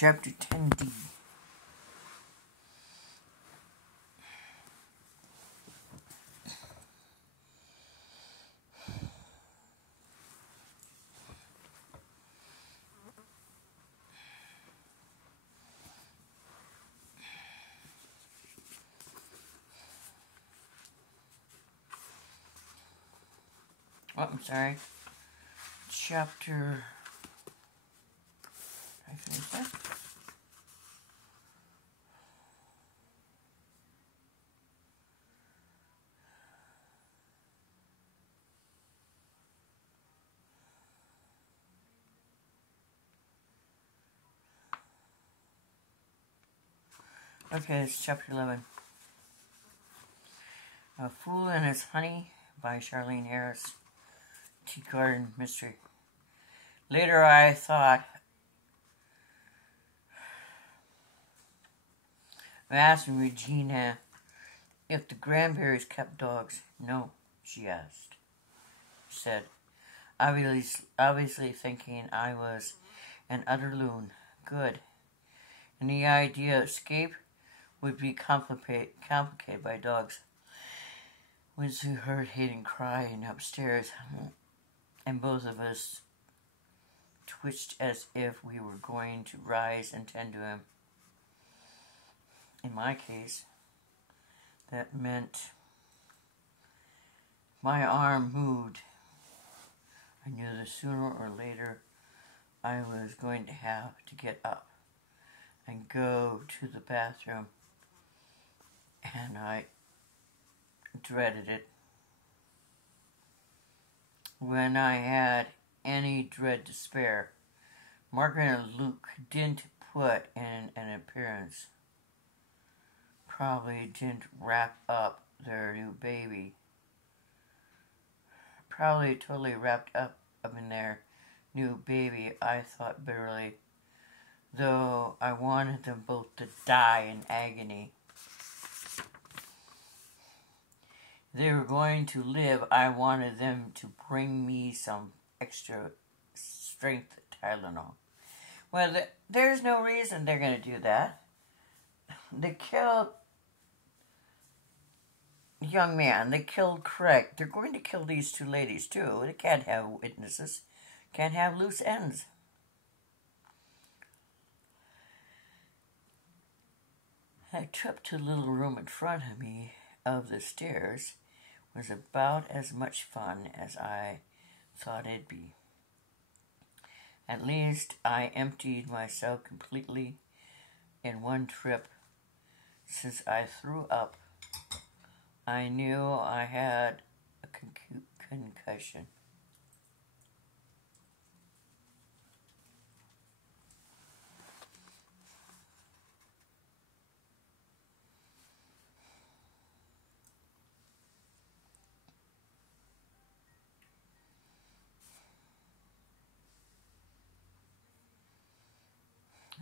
Chapter 10D. Oh, I'm sorry. Chapter... Did I finish that? Okay, it's chapter 11. A Fool and His Honey by Charlene Harris. Teagarden Mystery. Later I thought, I asked Regina if the Granberries kept dogs. No, she asked. She said, obviously thinking I was an utter loon. Good. And the idea of escape would be complicated by dogs. Once we heard Hayden crying upstairs, and both of us twitched as if we were going to rise and tend to him. In my case, that meant my arm moved. I knew that sooner or later I was going to have to get up and go to the bathroom, and I dreaded it. When I had any dread to spare, Margaret and Luke didn't put in an appearance. Probably didn't wrap up their new baby. Probably totally wrapped up in their new baby, I thought bitterly, though I wanted them both to die in agony. If they were going to live, I wanted them to bring me some extra strength Tylenol. Well, there's no reason they're going to do that. They killed young man. They killed Craig. They're going to kill these two ladies, too. They can't have witnesses. Can't have loose ends. A trip to the little room in front of me of the stairs was about as much fun as I thought it'd be. At least I emptied myself completely in one trip. Since I threw up, I knew I had a concussion.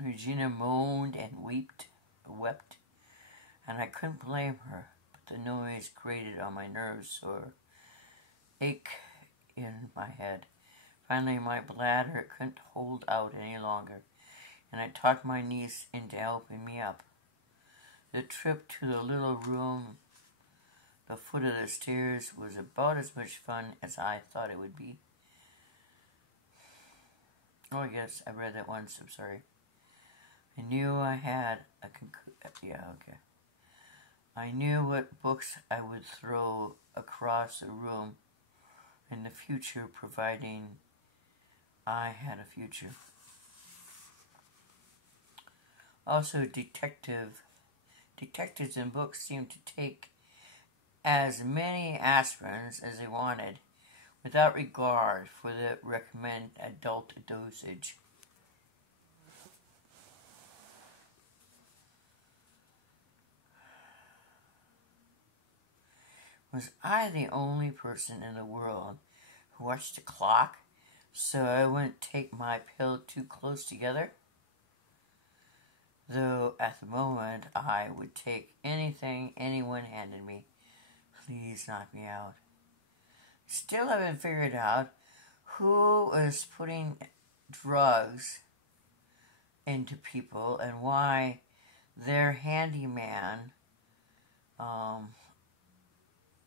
Regina moaned and wept, and I couldn't blame her, but the noise grated on my nerves or ache in my head. Finally, my bladder couldn't hold out any longer, and I talked my niece into helping me up. The trip to the little room, the foot of the stairs, was about as much fun as I thought it would be. Oh, yes, I read that once, I'm sorry. I knew I had a I knew what books I would throw across the room in the future, providing I had a future. Also, detectives in books seemed to take as many aspirins as they wanted, without regard for the recommended adult dosage. Was I the only person in the world who watched the clock so I wouldn't take my pill too close together? Though at the moment I would take anything anyone handed me. Please knock me out. Still haven't figured out who is putting drugs into people and why their handyman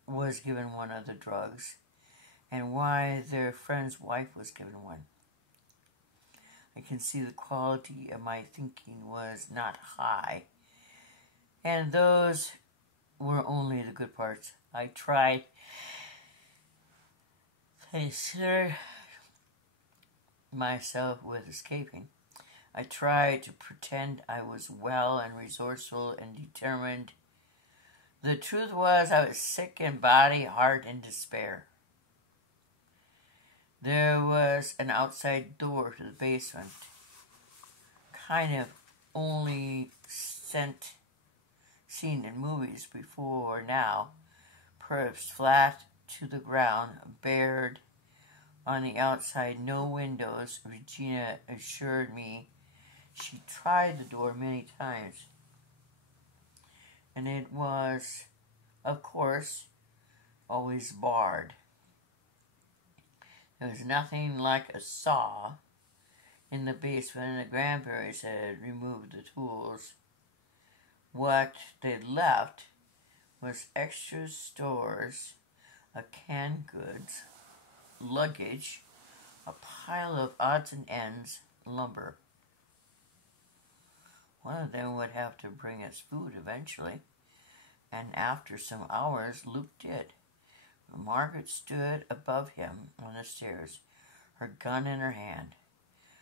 was given one of the drugs and why their friend's wife was given one. I can see the quality of my thinking was not high, and those were only the good parts. I tried to consider myself with escaping. I tried to pretend I was well and resourceful and determined. The truth was I was sick in body, heart, and despair. There was an outside door to the basement, kind of only seen in movies before or now, perhaps flat to the ground, bared on the outside, no windows. Regina assured me she tried the door many times, and it was, of course, always barred. There was nothing like a saw in the basement, and the grandparents had removed the tools. What they left was extra stores of canned goods, luggage, a pile of odds and ends, lumber. One of them would have to bring us food eventually, and after some hours, Luke did. Margaret stood above him on the stairs, her gun in her hand.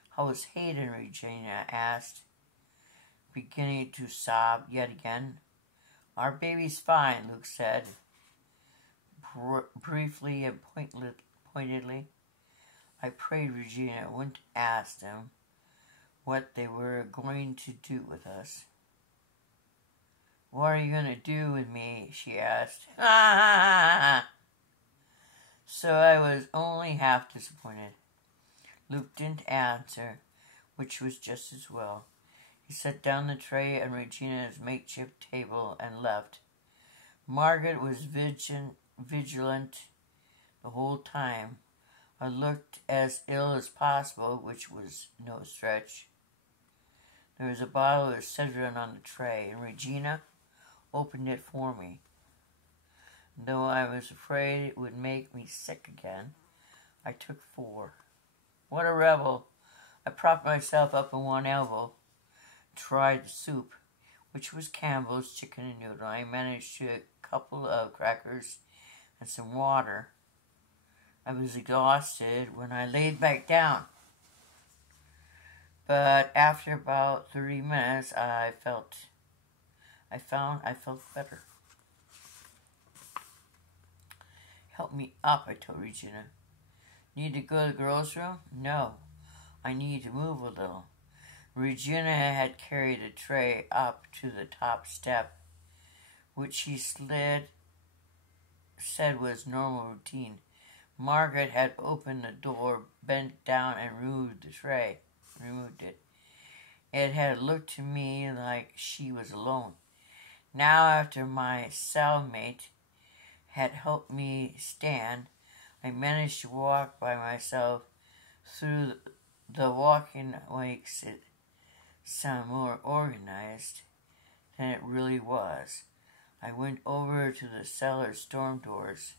"How is Hayden?" Regina asked, beginning to sob yet again. "Our baby's fine," Luke said, briefly and pointedly. I prayed Regina wouldn't ask them what they were going to do with us. "What are you going to do with me?" she asked. So I was only half disappointed. Luke didn't answer, which was just as well. He set down the tray on Regina's makeshift table and left. Margaret was vigilant the whole time. I looked as ill as possible, which was no stretch. There was a bottle of Cedron on the tray, and Regina opened it for me. Though I was afraid it would make me sick again, I took 4. What a rebel! I propped myself up on one elbow, tried the soup, which was Campbell's chicken and noodle. I managed a couple of crackers and some water. I was exhausted when I laid back down. But after about 30 minutes, I felt better. "Help me up," I told Regina. "Need to go to the girls' room?" "No, I need to move a little." Regina had carried a tray up to the top step, which she said was normal routine. Margaret had opened the door, bent down, and removed it. It had looked to me like she was alone. Now, after my cellmate had helped me stand, I managed to walk by myself through the walking makes it sound more organized than it really was. I went over to the cellar storm doors.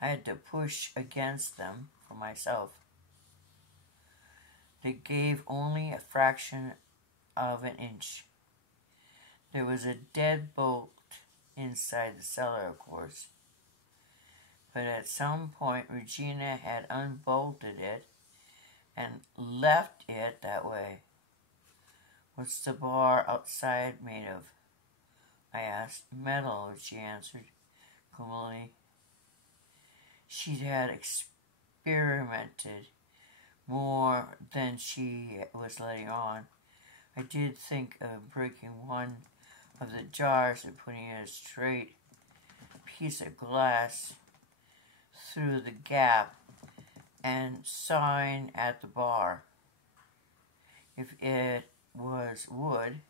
I had to push against them for myself. They gave only a fraction of an inch. There was a deadbolt inside the cellar, of course. But at some point, Regina had unbolted it and left it that way. "What's the bar outside made of?" I asked. "Metal," she answered gloomily. She had experimented more than she was letting on. I did think of breaking one of the jars and putting a straight piece of glass through the gap and sawing at the bar. If it was wood,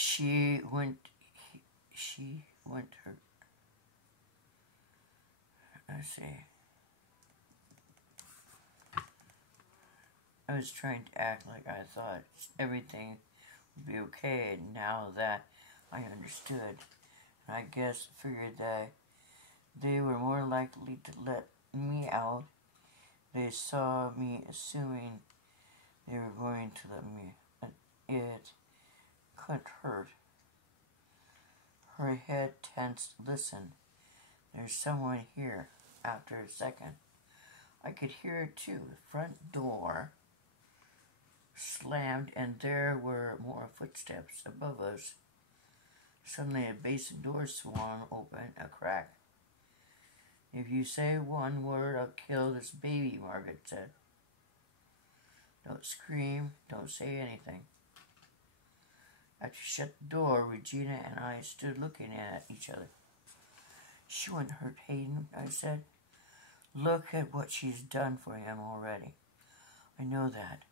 She went her, let's see. I was trying to act like I thought everything would be okay now that I understood. And I guess figured that they were more likely to let me out. They saw me assuming they were going to let me. It couldn't hurt. Her head tensed. Listen, there's someone here. After a second, I could hear it too. The front door slammed, and there were more footsteps above us. Suddenly, a basement door swung open a crack. If you say one word, I'll kill this baby, Margaret said. Don't scream, don't say anything. After she shut the door, Regina and I stood looking at each other. She wouldn't hurt Hayden, I said. Look at what she's done for him already. I know that.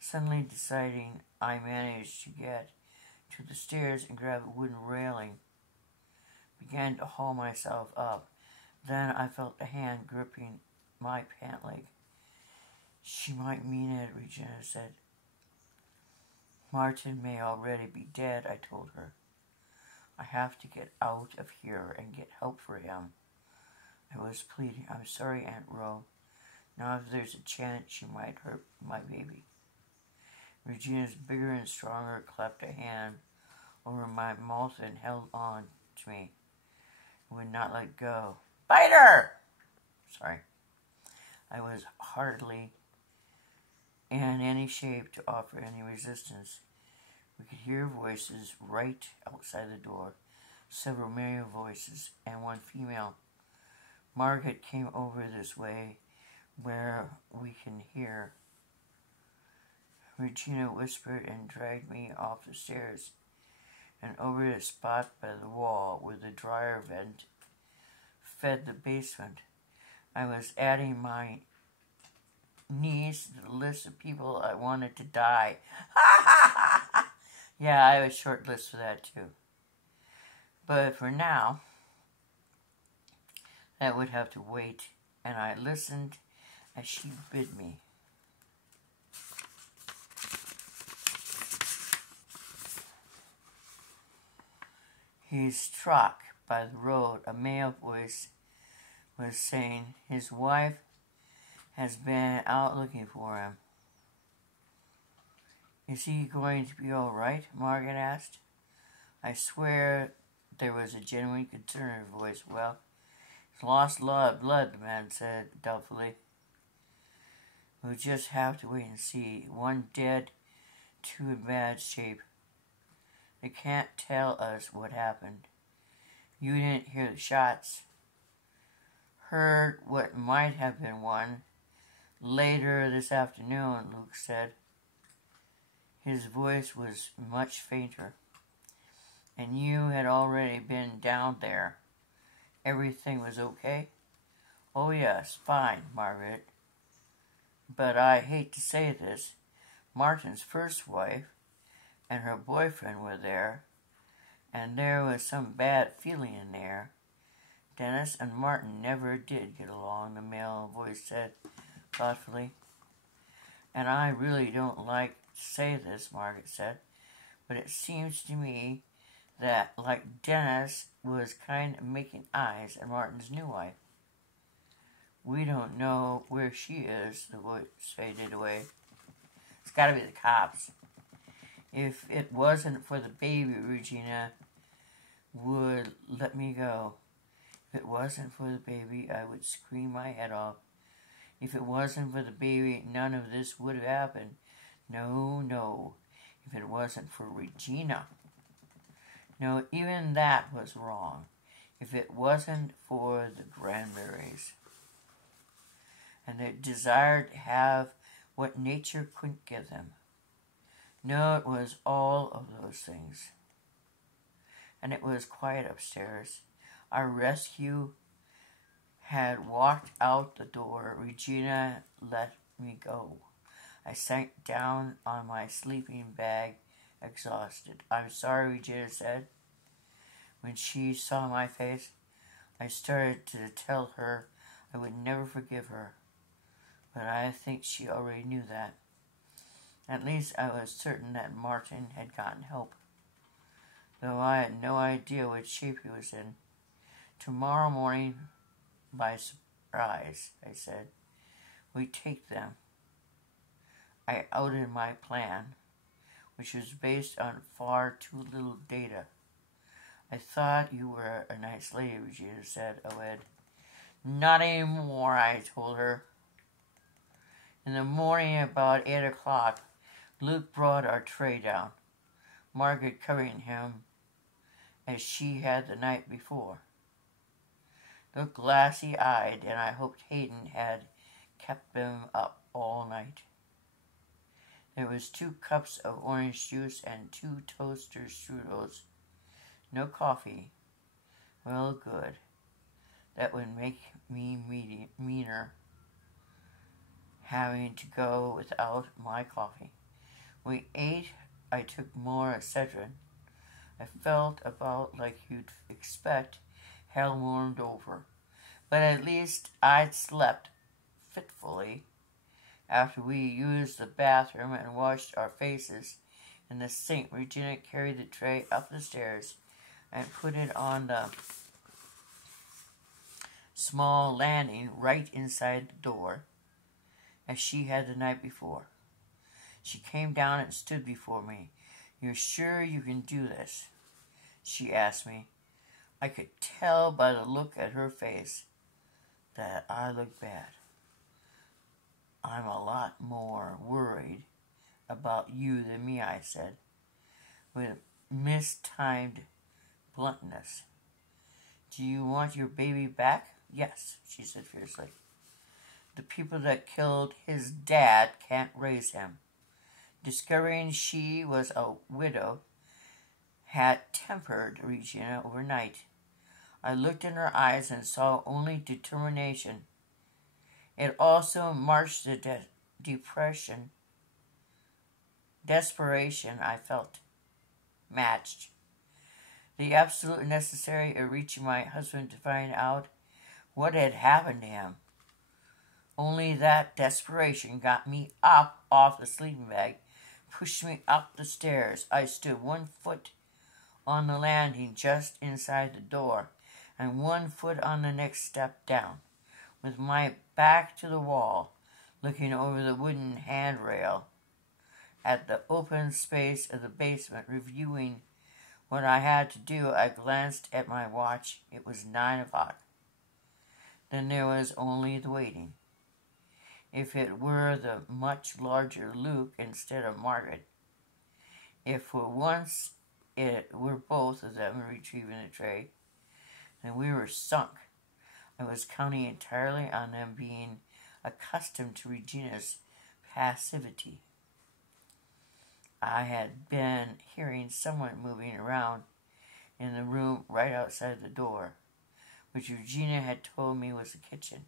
Suddenly deciding, I managed to get to the stairs and grab a wooden railing. Began to haul myself up. Then I felt a hand gripping my pant leg. She might mean it, Regina said. Martin may already be dead, I told her. I have to get out of here and get help for him. I was pleading. I'm sorry, Aunt Ro. Now if there's a chance she might hurt my baby. Regina's bigger and stronger clapped a hand over my mouth and held on to me. I would not let go. Bite her! Sorry. I was hardly in any shape to offer any resistance. We could hear voices right outside the door, several male voices, and one female. Margaret came over this way, where we can hear. Regina whispered and dragged me off the stairs and over the spot by the wall where the dryer vent fed the basement. I was adding my niece to the list of people I wanted to die. Yeah, I have a short list for that too. But for now, that would have to wait, and I listened as she bid me. He struck by the road. A male voice was saying his wife has been out looking for him. Is he going to be all right? Margaret asked. I swear there was a genuine concern in her voice. Well, he's lost a lot of blood, the man said doubtfully. We'll just have to wait and see. One dead, two in bad shape. They can't tell us what happened. You didn't hear the shots. Heard what might have been one. Later this afternoon, Luke said. His voice was much fainter. And you had already been down there. Everything was okay? Oh yes, fine, Margaret. But I hate to say this, Martin's first wife and her boyfriend were there, and there was some bad feeling in there. Dennis and Martin never did get along, the male voice said thoughtfully. And I really don't like to say this, Margaret said, but it seems to me that, like Dennis was kind of making eyes at Martin's new wife. We don't know where she is, the voice faded away. It's got to be the cops. If it wasn't for the baby, Regina would let me go. If it wasn't for the baby, I would scream my head off. If it wasn't for the baby, none of this would have happened. No, no. If it wasn't for Regina. No, even that was wrong. If it wasn't for the Granberries. And their desire to have what nature couldn't give them. No, it was all of those things. And it was quiet upstairs. Our rescue had walked out the door. Regina let me go. I sank down on my sleeping bag exhausted. "I'm sorry," Regina said. When she saw my face, I started to tell her I would never forgive her, but I think she already knew that. At least I was certain that Martin had gotten help, though I had no idea what shape he was in. "Tomorrow morning, by surprise," I said, "we take them." I outed my plan, which was based on far too little data. "I thought you were a nice lady," Regina said, awed. "Not anymore," I told her. In the morning, about 8 o'clock, Luke brought our tray down, Margaret covering him as she had the night before. Looked glassy-eyed, and I hoped Hayden had kept them up all night. There was 2 cups of orange juice and 2 toaster strudels. No coffee. Well, good. That would make me meaner, having to go without my coffee. We ate. I took more Excedrin. I felt about like you'd expect hell warmed over, but at least I'd slept fitfully. After we used the bathroom and washed our faces in the sink, Regina carried the tray up the stairs and put it on the small landing right inside the door, as she had the night before. She came down and stood before me. "You're sure you can do this?" she asked me. I could tell by the look at her face that I looked bad. "I'm a lot more worried about you than me," I said, with mistimed bluntness. "Do you want your baby back?" "Yes," she said fiercely. "The people that killed his dad can't raise him." Discovering she was a widow had tempered Regina overnight. I looked in her eyes and saw only determination. It also marked the desperation I felt, matched the absolute necessity of reaching my husband to find out what had happened to him. Only that desperation got me up off the sleeping bag, pushed me up the stairs. I stood 1 foot on the landing just inside the door, and 1 foot on the next step down, with my back to the wall, looking over the wooden handrail at the open space of the basement, reviewing what I had to do. I glanced at my watch. It was 9 o'clock. Then there was only the waiting. If it were the much larger Luke instead of Margaret, if for once it were both of them retrieving the tray, then we were sunk. I was counting entirely on them being accustomed to Regina's passivity. I had been hearing someone moving around in the room right outside the door, which Regina had told me was the kitchen.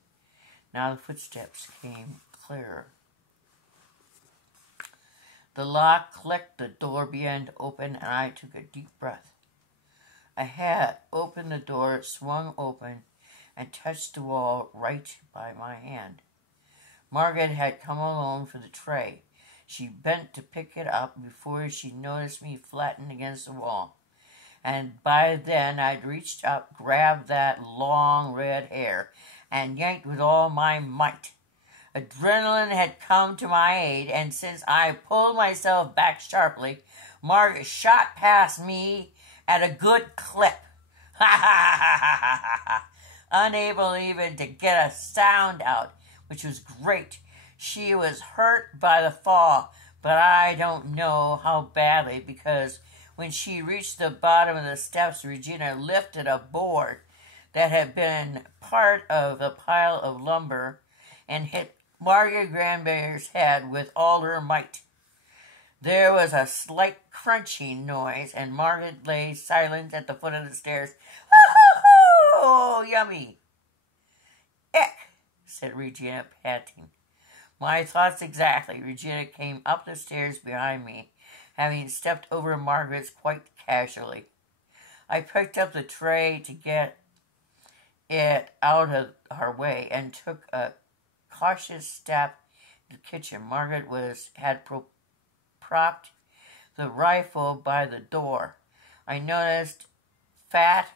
Now the footsteps came clearer. The lock clicked, the door began to open, and I took a deep breath. I had opened the door, swung open, and touched the wall right by my hand. Margaret had come alone for the tray. She bent to pick it up before she noticed me flattened against the wall. And by then I'd reached up, grabbed that long red hair, and yanked with all my might. Adrenaline had come to my aid, and since I pulled myself back sharply, Margaret shot past me at a good clip. Ha ha ha ha ha ha! Unable even to get a sound out, which was great. She was hurt by the fall, but I don't know how badly, because when she reached the bottom of the steps, Regina lifted a board that had been part of a pile of lumber and hit Margaret Granberry's head with all her might. There was a slight crunching noise, and Margaret lay silent at the foot of the stairs. "Oh, yummy!" "Eck," said Regina, panting. My thoughts exactly. Regina came up the stairs behind me having stepped over Margaret's quite casually. I picked up the tray to get it out of our way and took a cautious step to the kitchen. Margaret had propped the rifle by the door. I noticed a fat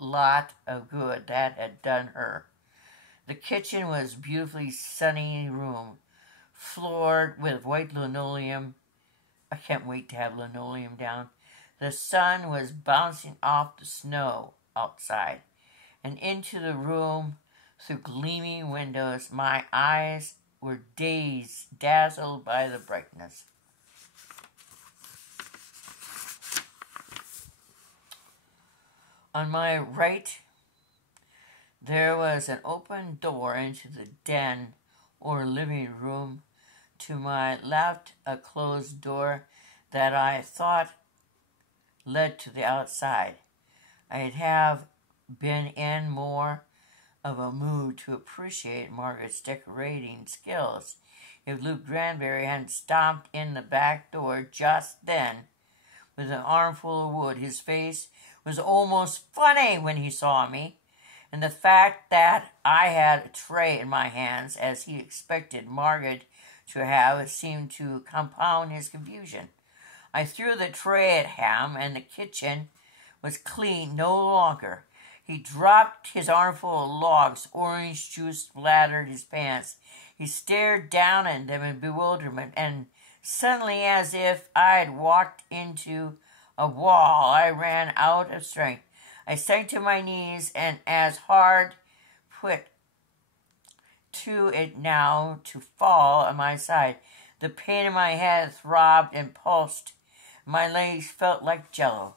lot of good that had done her. The kitchen was a beautifully sunny room, floored with white linoleum. I can't wait to have linoleum down. The sun was bouncing off the snow outside and into the room through gleaming windows. My eyes were dazzled by the brightness. On my right, there was an open door into the den or living room. To my left, a closed door that I thought led to the outside. I'd have been in more of a mood to appreciate Margaret's decorating skills if Luke Granberry hadn't stomped in the back door just then with an armful of wood. His face was almost funny when he saw me, and the fact that I had a tray in my hands, as he expected Margaret to have, seemed to compound his confusion. I threw the tray at him, and the kitchen was clean no longer. He dropped his armful of logs. Orange juice splattered his pants. He stared down at them in bewilderment, and suddenly, as if I'd walked into a wall, I ran out of strength. I sank to my knees, and as hard put to it now to fall on my side. The pain in my head throbbed and pulsed. My legs felt like jello.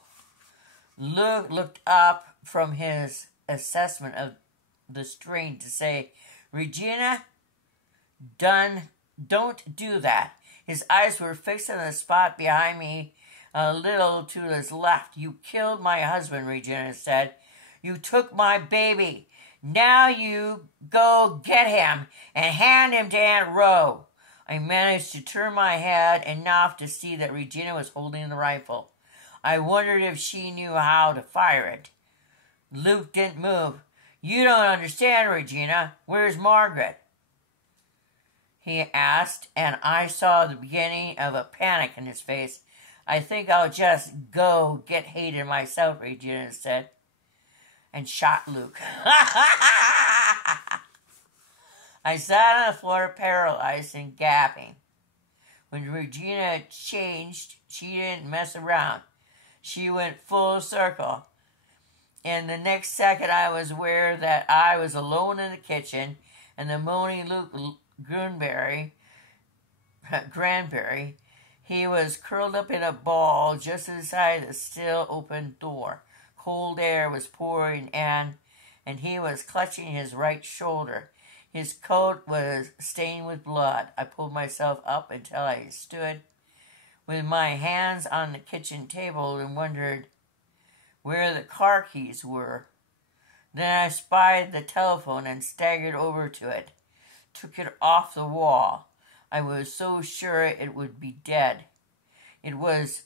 Luke looked up from his assessment of the strain to say, "Regina, don't do that." His eyes were fixed on the spot behind me, a little to his left. "You killed my husband," Regina said. "You took my baby. Now you go get him and hand him to Aunt Ro." I managed to turn my head enough to see that Regina was holding the rifle. I wondered if she knew how to fire it. Luke didn't move. "You don't understand, Regina. Where's Margaret?" he asked, and I saw the beginning of a panic in his face. "I think I'll just go get Hayden myself," Regina said, and shot Luke. I sat on the floor paralyzed and gasping. When Regina changed, she didn't mess around. She went full circle. In the next second, I was aware that I was alone in the kitchen, and the moaning Luke Granberry, he was curled up in a ball just inside the still open door. Cold air was pouring in, and he was clutching his right shoulder. His coat was stained with blood. I pulled myself up until I stood with my hands on the kitchen table and wondered where the car keys were. Then I spied the telephone and staggered over to it, took it off the wall. I was so sure it would be dead. It was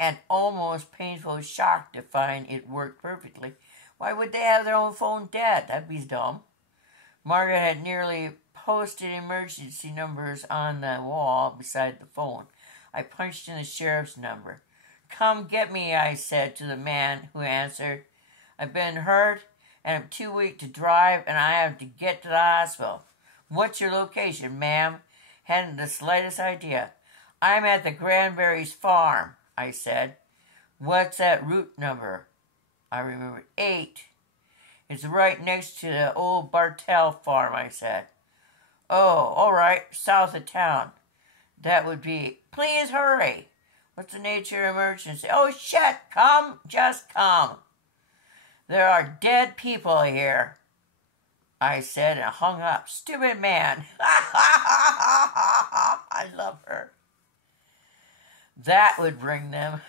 an almost painful shock to find it worked perfectly. Why would they have their own phone dead? That'd be dumb. Margaret had nearly posted emergency numbers on the wall beside the phone. I punched in the sheriff's number. "Come get me," I said to the man who answered. "I've been hurt, and I'm too weak to drive, and I have to get to the hospital." "What's your location, ma'am?" Hadn't the slightest idea. "I'm at the Granberry's farm," I said. "What's that route number?" I remembered. 8. "It's right next to the old Bartell farm," I said. "Oh, all right, south of town. That would be..." "Please hurry. What's the nature of emergency?" "Oh, shit, just come. There are dead people here," I said and hung up. Stupid man. I love her. That would bring them.